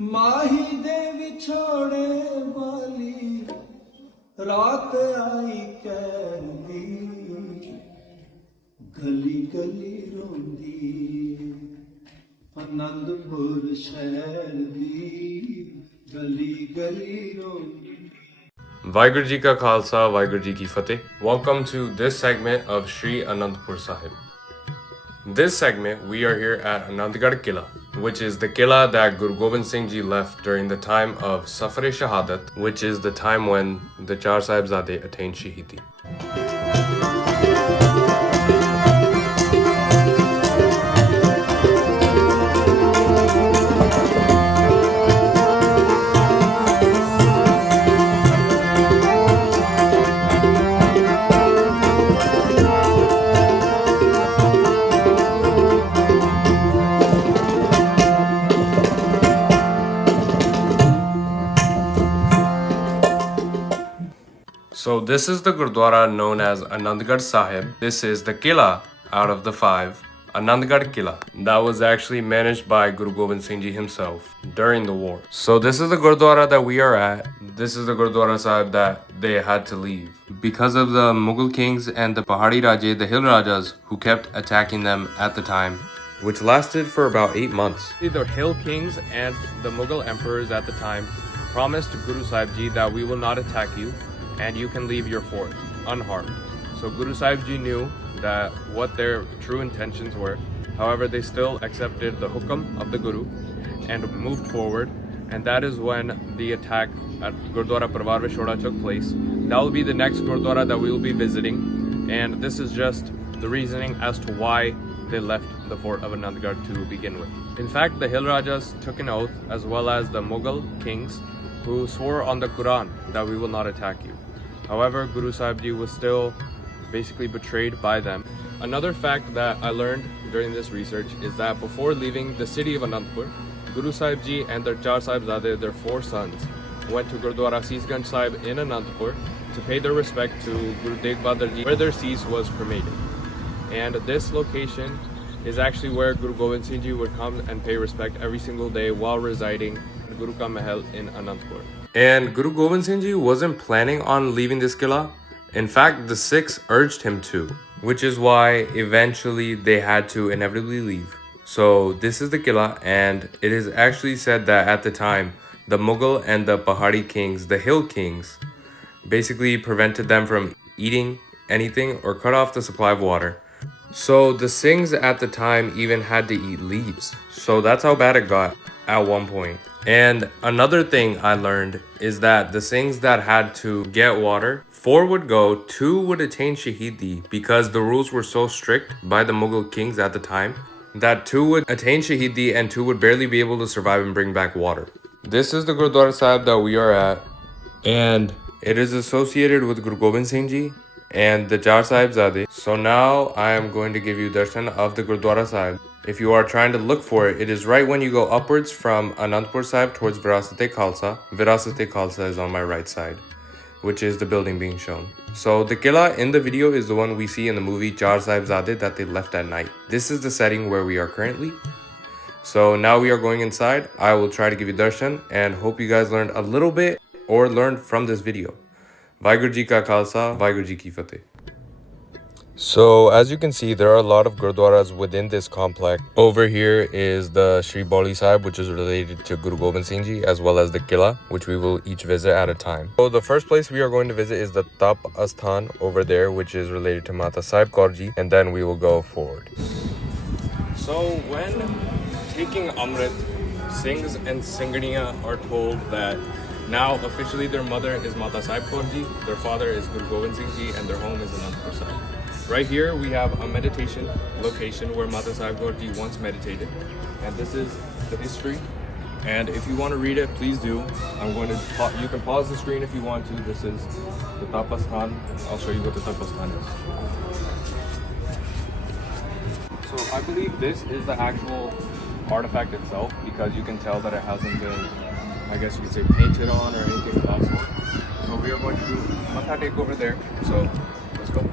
माही दे विछोड़े वाली रात आई कहंदी गली गली रोंदी आनंदपुर शहर दी गली गली रोंदी. Vaheguru Ji Ka Khalsa, Vaheguru Ji Ki Fateh. Welcome to this segment of Shri Anandpur Sahib. This segment, we are here at Anandgarh Kila, which is the Kila that Guru Gobind Singh Ji left during the time of Safar-e-Shahadat, which is the time when the Char Sahibzade attained Shahidi. So this is the Gurdwara known as Anandgarh Sahib. This is the Kila out of the 5, Anandgarh Kila. That was actually managed by Guru Gobind Singh Ji himself during the war. So this is the Gurdwara that we are at. This is the Gurdwara Sahib that they had to leave because of the Mughal kings and the Pahadi Raje, the hill Rajas, who kept attacking them at the time, which lasted for about 8 months. The hill kings and the Mughal emperors at the time promised Guru Sahib Ji that we will not attack you and you can leave your fort unharmed. So Guru Sahib Ji knew that what their true intentions were. However, they still accepted the hukam of the Guru and moved forward. And that is when the attack at Gurdwara Parvar Vishoda took place. That will be the next Gurdwara that we will be visiting. And this is just the reasoning as to why they left the fort of Anandgarh to begin with. In fact, the Hill Rajas took an oath, as well as the Mughal kings, who swore on the Quran that we will not attack you. However, Guru Sahib Ji was still basically betrayed by them. Another fact that I learned during this research is that before leaving the city of Anandpur, Guru Sahib Ji and their Char Sahibzade, their 4 sons, went to Gurdwara Ganj Sahib in Anandpur to pay their respect to Guru Tegh Bahadur Ji, where their cease was cremated. And this location is actually where Guru Gobind Singh Ji would come and pay respect every single day while residing in Guru Ka Mahal in Anandpur. And Guru Gobind Singh Ji wasn't planning on leaving this Kila. In fact, the Sikhs urged him to, which is why eventually they had to inevitably leave. So this is the Kila, and it is actually said that at the time, the Mughal and the Pahadi kings, the hill kings, basically prevented them from eating anything or cut off the supply of water. So the Singhs at the time even had to eat leaves. So that's how bad it got at one point. And another thing I learned is that the Singhs that had to get water, 4 would go, 2 would attain Shahidi, because the rules were so strict by the Mughal kings at the time that 2 would attain Shahidi and 2 would barely be able to survive and bring back water. This is the Gurdwara Sahib that we are at, and it is associated with Guru Gobind Singh Ji and the Char Sahibzade. So now I am going to give you darshan of the Gurdwara Sahib. If you are trying to look for it, it is right when you go upwards from Anandpur Sahib towards Virasat-e-Khalsa. Virasat-e-Khalsa is on my right side, which is the building being shown. So the Kila in the video is the one we see in the movie Char Sahibzade that they left at night. This is the setting where we are currently. So now we are going inside. I will try to give you darshan and hope you guys learned a little bit or learned from this video. Vaheguru Ji Ka Khalsa, Vaheguru Ji Ki Fateh. So as you can see, there are a lot of Gurdwaras within this complex. Over here is the Shri Bauli Sahib, which is related to Guru Gobind Singh Ji, as well as the Kila, which we will each visit at a time. So the first place we are going to visit is the Tap Asthan over there, which is related to Mata Sahib Kaur Ji, and then we will go forward. So when taking Amrit, Singhs and Singhaniya are told that now officially their mother is Mata Sahib Kaur Ji, their father is Guru Gobind Singh Ji, and their home is Anandpur Sahib. Right here we have a meditation location where Mata Sahib Kaur Ji once meditated, and this is the history. And if you want to read it, please do. You can pause the screen if you want to. This is the Tapasthan. I'll show you what the Tapasthan is. So I believe this is the actual artifact itself, because you can tell that it hasn't been, I guess you could say, painted on or anything of that sort. So we are going to do Matha Take over there. So let's go.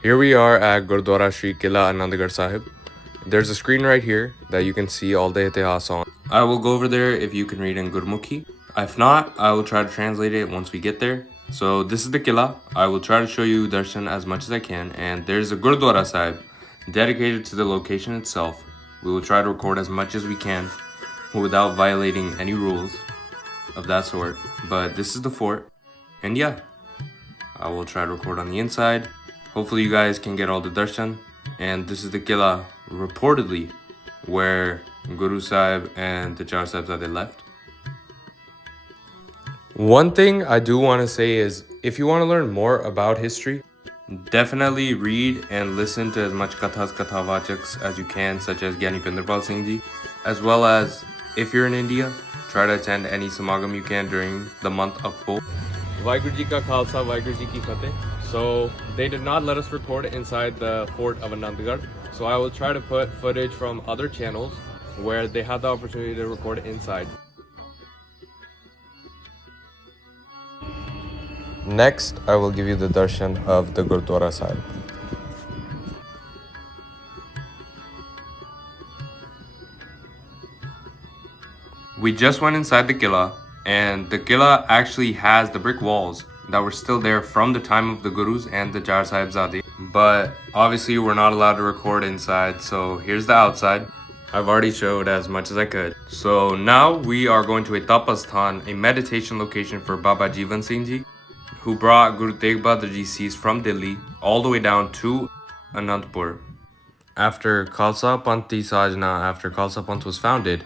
Here we are at Gurdwara Shri Kila Anandgarh Sahib. There's a screen right here that you can see all the itihas on. I will go over there if you can read in Gurmukhi. If not, I will try to translate it once we get there. So this is the Kila. I will try to show you darshan as much as I can. And there's a Gurdwara Sahib dedicated to the location itself. We will try to record as much as we can without violating any rules of that sort. But this is the fort. And yeah, I will try to record on the inside. Hopefully you guys can get all the darshan. And this is the Kila, reportedly, where Guru Sahib and the Char Sahibzade left. One thing I do want to say is, if you want to learn more about history, definitely read and listen to as much kathas, kathavachaks as you can, such as Gyani Pinderpal Singh Ji, as well as, if you're in India, try to attend any samagam you can during the month of Pol. Vaheguru Ji Ka Khalsa, Vaheguru Ji Ki Fateh. So they did not let us record inside the fort of Anandgarh. So I will try to put footage from other channels where they had the opportunity to record inside. Next, I will give you the darshan of the Gurdwara Sahib. We just went inside the Kila, and the Kila actually has the brick walls that were still there from the time of the Gurus and the Jar Sahibzade. But obviously we're not allowed to record inside, so here's the outside. I've already showed as much as I could. So now we are going to a tapasthan, a meditation location for Baba Jivan Singh Ji, who brought Guru Tegh Bahadur Ji Sees from Delhi all the way down to Anandpur. After Khalsa Panth Sajna, after Khalsa Panth was founded,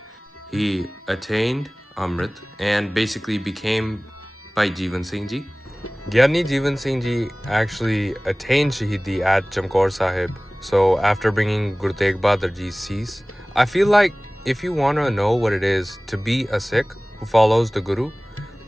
he attained Amrit and basically became Bhai Jivan Singh Ji. Gyani Jivan Singh Ji actually attained Shahidi at Kaur Sahib. So after bringing Guru Tegh Bahadur Ji Sees, I feel like if you want to know what it is to be a Sikh who follows the Guru,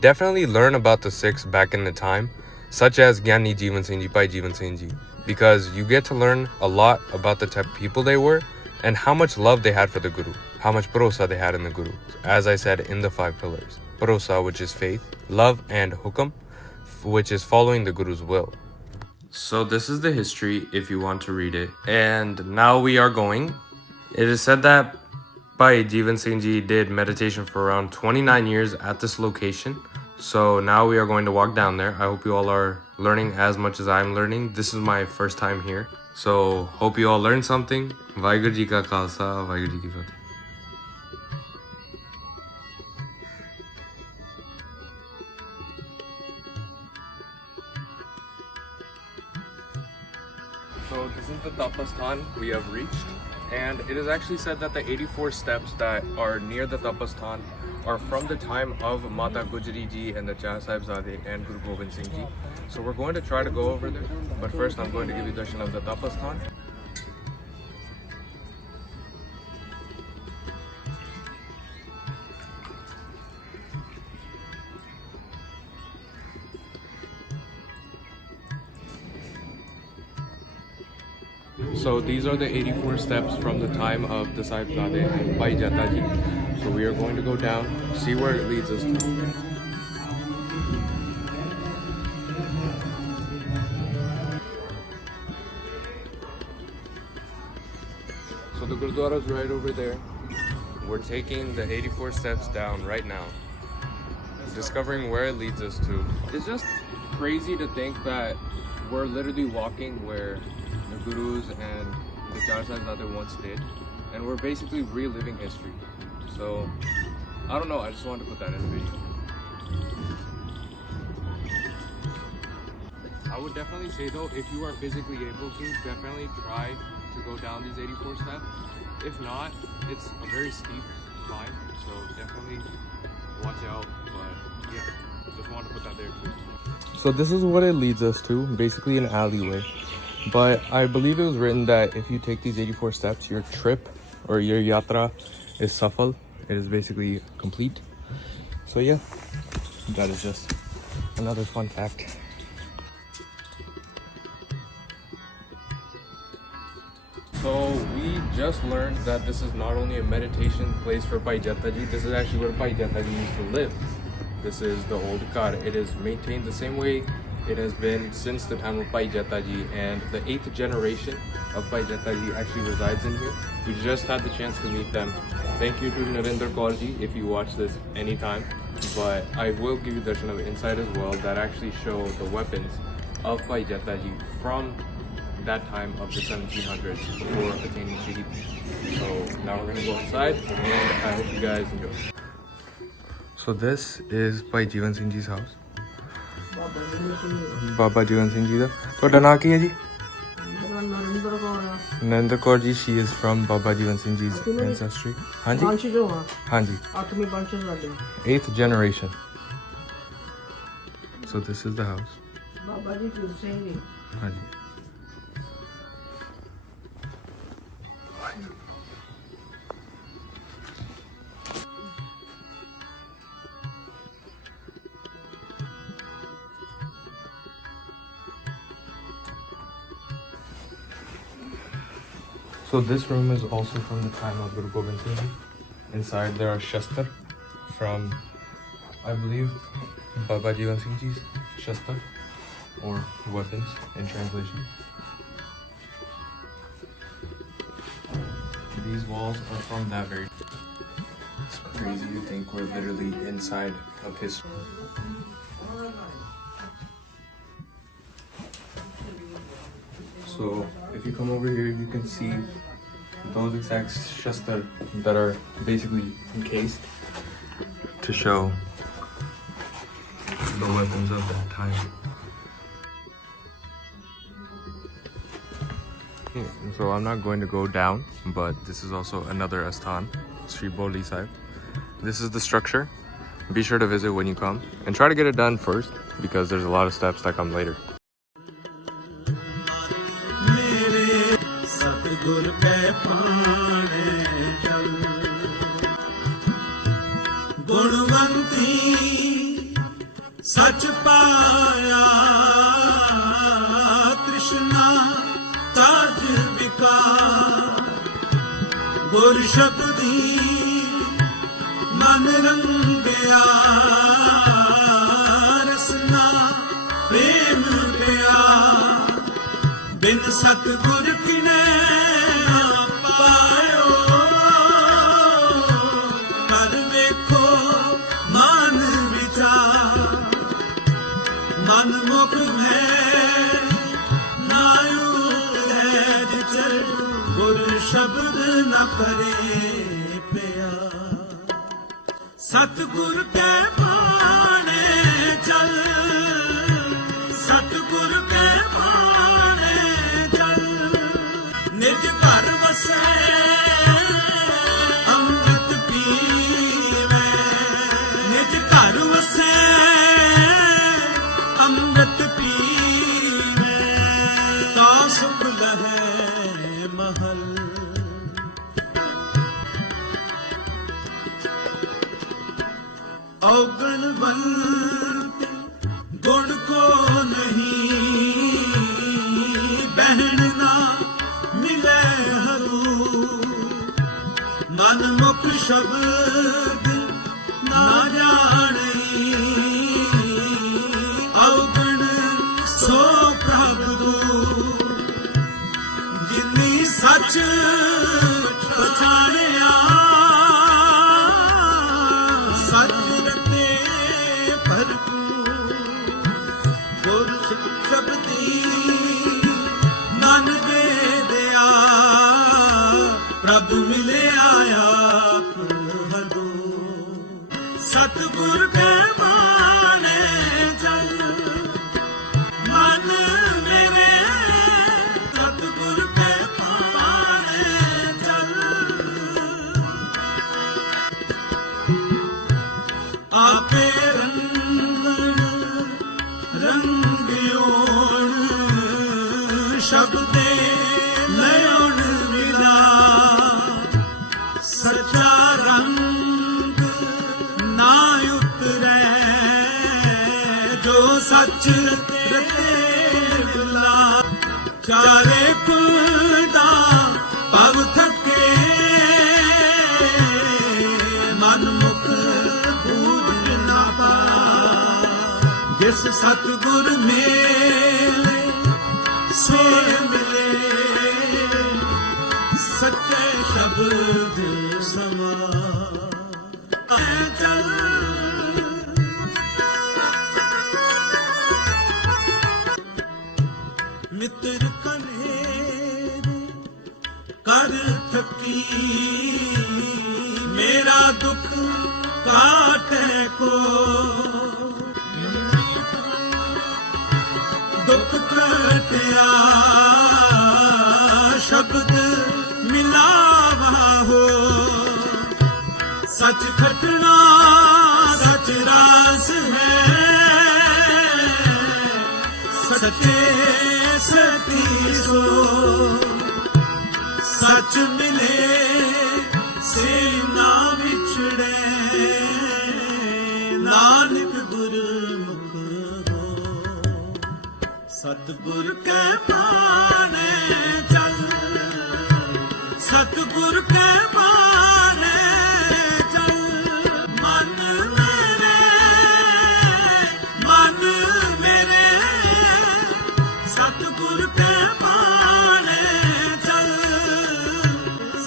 definitely learn about the Sikhs back in the time, such as Gyani Jivan Singh Ji, Bhai Jivan Singh Ji, because you get to learn a lot about the type of people they were and how much love they had for the Guru, how much bharosa they had in the Guru. As I said in the 5 pillars, bharosa, which is faith, love, and hukam, which is following the Guru's will. So this is the history if you want to read it. And now we are going. It is said that Bhai Jivan Singh Ji did meditation for around 29 years at this location. So now we are going to walk down there. I hope you all are learning as much as I'm learning. This is my first time here. So hope you all learned something. Vaheguru Ji Ka Khalsa, Vaheguru Ji Ki Fateh. So this is the tapasthan we have reached, and it is actually said that the 84 steps that are near the tapasthan are from the time of Mata Gujari Ji and the Char Sahibzade and Guru Gobind Singh Ji. So we're going to try to go over there, but first I'm going to give you darshan of the tapasthan. So these are the 84 steps from the time of the Sahibzade and Bhai Jaita Ji. So we are going to go down, see where it leads us to. So the Gurdwara is right over there. We're taking the 84 steps down right now, discovering where it leads us to. It's just crazy to think that we're literally walking where the Gurus and the Jar Sahibzade once did, and we're basically reliving history. So I don't know, I just wanted to put that in the video. I would definitely say though, if you are physically able to, definitely try to go down these 84 steps. If not, it's a very steep climb, so definitely watch out. But yeah, just wanted to put that there too. So this is what it leads us to, basically an alleyway. But I believe it was written that if you take these 84 steps, your trip or your yatra is safal. It is basically complete. So yeah, that is just another fun fact. So we just learned that this is not only a meditation place for Bhai Jaita Ji, this is actually where Bhai Jaita Ji used to live. This is the old car. It is maintained the same way It has been since the time of Bhai Jaita ji, and the 8th generation of Bhai Jaita ji actually resides in here. We just had the chance to meet them. Thank you to Narendra Kaur ji if you watch this anytime. But I will give you darshan of inside as well that actually show the weapons of Bhai Jaita ji from that time of the 1700s before attaining Shaheed. So now we're gonna go inside, and I hope you guys enjoy. So this is Bhai Jeevan Singh ji's house. ਬਾਬਾ ਜੀਵਨ ਸਿੰਘ ਜੀ ਦਾ। ਤੁਹਾਡਾ ਨਾਂ ਕੀ ਹੈ ਜੀ? ਨਰਿੰਦਰ ਕੌਰ ਆ। Narendra Kaur ji, she is from Baba Jeevan Singh ji's ancestry। ਹਾਂਜੀ ਵੰਸ਼ ਚੋਂ ਆ। ਹਾਂਜੀ 8ਵੀਂ ਵੰਸ਼ ਸਾਡੇ। 8th generation। So this is the house। Baba ji ਫਿਰ ਸਿੰਘ ਜੀ। ਹਾਂਜੀ। So this room is also from the time of Guru Gobind Singh. Inside there are shastar from, I believe, Baba Jeevan Singh ji's shastar, or weapons in translation. These walls are from that very. It's crazy to think we're literally inside of history. So if you come over here, you can see those exact shastar that are basically encased to show the weapons of that time. So I'm not going to go down, but this is also another asthan, Sri Boli Sahib. This is the structure. Be sure to visit when you come and try to get it done first because there's a lot of steps that come later. ਗੁਰ ਪੈ ਪਾਣੇ ਚੱਲ ਗੁਣਵੰਤੀ ਸੱਚ ਪਾਇਆ ਤ੍ਰਿਸ਼ਨਾ ਤਾਜ ਵਿਕਾਰ ਗੁਰ ਸ਼ਬਦੀ ਮਨ ਰੰਗਿਆ ਰਸਨਾ ਪ੍ਰੇਮ ਪਿਆ ਬਿਨ ਸਤਿਗੁਰ ਕਿਨੇ ਮਨਮੁਖ ਹੈ ਨਾਯੂ ਹੈ ਜਿਚਰ ਗੁਰ ਸ਼ਬਦ ਨ ਪਰੇ ਪਿਆ ਸਤਿਗੁਰ ਕੈ ਬਾਣੇ ਚੱਲ ਸਤਿਗੁਰ ਕੈ ਬਾਣੇ ਚੱਲ ਨਿਜ ਘਰ ਵਸੈ ਅੰਮ੍ਰਿਤ ਪੀਵੇ ਨਿਜ ਘਰ ਵਸੈ ਅੰਮ੍ਰਿਤ ਪੀਵੇ ਤਾਂ ਸੁਖ ਲਹੈ ਮਹਲ ਔਗਣ ਬੰਤ ਗੁਣ ਕੋ ਨਹੀਂ ਬਹਿਣ ਨਾ ਮਿਲੇ ਹਰੂ ਮਨ ਮੁਖ ਸ਼ਬਦ ਨਾ ਜਾਣਈ ਸੋ ਪ੍ਰਭ ਦੂਰ ਜਿਨੀ ਸੱਚ ਪਛਾਣਿਆ ਸੱਚ ਰਤੇ ਭਰਪੂਰ ਗੁਰ ਸਿੱਖ ਸ਼ਬਦੀ ਮਨ ਦੇ ਦਿਆ ਪ੍ਰਭ ਮਿਲਿਆ ਆਪ ਹਦੂਰ ਸਤਿਗੁਰ ਕੈ ਬਾਣੇ ਚੱਲ ਮਨ ਮੇਰੇ ਸਤਿਗੁਰ ਕੈ ਬਾਣੇ ਚੱਲ ਆਪੇ ਰੰਗਿਓਣ ਸ਼ਬਦੇ ਲਿਓਣ ਵਿਨਾ ਸੱਚਾ ਰੰਗ ਨਾ ਉਤਰੈ ਜੋ ਸੱਚ ਚਾਰੇ ਪੁਦਾ ਭਵ ਥਕੇ ਮਨ ਮੁਖ ਬੂਝ ਨਾ ਪਾ ਜਿਸ ਸਤਿਗੁਰ ਮਿਲੇ ਸੋਏ ਮਿਲੇ ਸੱਚੇ ਸ਼ਬਦ ਸਮਾ ਚੱਲ ਮਿੱਤਰ ਕਨੇਰੇ ਕਰ ਥਕੀ ਮੇਰਾ ਦੁੱਖ ਕਾਟੇ ਕੋ ਦੁੱਖ ਕਟਿਆ ਸ਼ਬਦ ਮਿਲਾਵਾ ਹੋ ਸੱਚ ਖਟਣਾ ਸੱਚ ਰਾਸ ਹੈ ਸੱਚੇ ਸਤੀ ਸੋ ਸੱਚ ਮਿਲੇ ਸੇ ਨਾ ਵਿਛੜੇ ਨਾਨਕ ਗੁਰਮੁਖ ਹੋ ਸਤਿਗੁਰ ਕੈ ਬਾਣੇ ਚੱਲ ਸਤਿਗੁਰ ਕੈ ਬਾਣੇ ਚੱਲ ਮਨ ਮੇਰੇ ਸਤਿਗੁਰ ਕੈ ਬਾਣੇ ਚੱਲ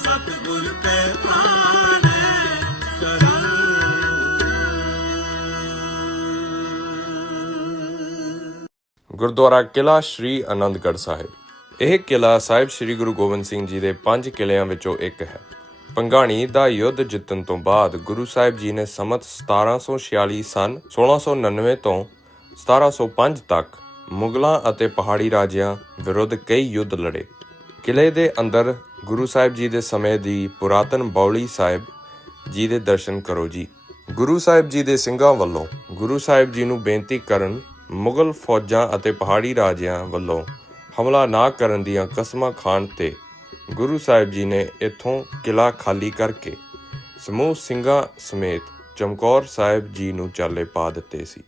ਸਤਿਗੁਰ ਕੈ ਬਾਣੇ ਚੱਲ ਗੁਰਦੁਆਰਾ ਕਿਲਾ ਸ਼੍ਰੀ ਆਨੰਦਗੜ੍ਹ ਸਾਹਿਬ। ਇਹ ਕਿਲਾ ਸਾਹਿਬ ਸ੍ਰੀ ਗੁਰੂ ਗੋਬਿੰਦ ਸਿੰਘ ਜੀ ਦੇ 5 ਕਿਲਿਆਂ ਵਿੱਚੋਂ ਇੱਕ ਹੈ। ਭੰਗਾਣੀ ਦਾ ਯੁੱਧ ਜਿੱਤਣ ਤੋਂ ਬਾਅਦ ਗੁਰੂ ਸਾਹਿਬ ਜੀ ਨੇ ਸੰਮਤ 1746 ਸਨ 1699 ਤੋਂ 1705 ਤੱਕ ਮੁਗਲਾਂ ਅਤੇ ਪਹਾੜੀ ਰਾਜਿਆਂ ਵਿਰੁੱਧ ਕਈ ਯੁੱਧ ਲੜੇ। ਕਿਲੇ ਦੇ ਅੰਦਰ ਗੁਰੂ ਸਾਹਿਬ ਜੀ ਦੇ ਸਮੇਂ ਦੀ ਪੁਰਾਤਨ ਬੌਲੀ ਸਾਹਿਬ ਜੀ ਦੇ ਦਰਸ਼ਨ ਕਰੋ ਜੀ। ਗੁਰੂ ਸਾਹਿਬ ਜੀ ਦੇ ਸਿੰਘਾਂ ਵੱਲੋਂ ਗੁਰੂ ਸਾਹਿਬ ਜੀ ਨੂੰ ਬੇਨਤੀ ਕਰਨ ਮੁਗਲ ਫੌਜਾਂ ਅਤੇ ਪਹਾੜੀ ਰਾਜਿਆਂ ਵੱਲੋਂ ਹਮਲਾ ਨਾ ਕਰਨ ਦੀਆਂ ਕਸਮਾਂ ਖਾਣ ਤੇ ਗੁਰੂ ਸਾਹਿਬ ਜੀ ਨੇ ਇੱਥੋਂ ਕਿਲਾ ਖਾਲੀ ਕਰਕੇ ਸਮੂਹ ਸਿੰਘਾਂ ਸਮੇਤ ਚਮਕੌਰ ਸਾਹਿਬ ਜੀ ਨੂੰ ਚਾਲੇ ਪਾ ਦਿੱਤੇ ਸੀ।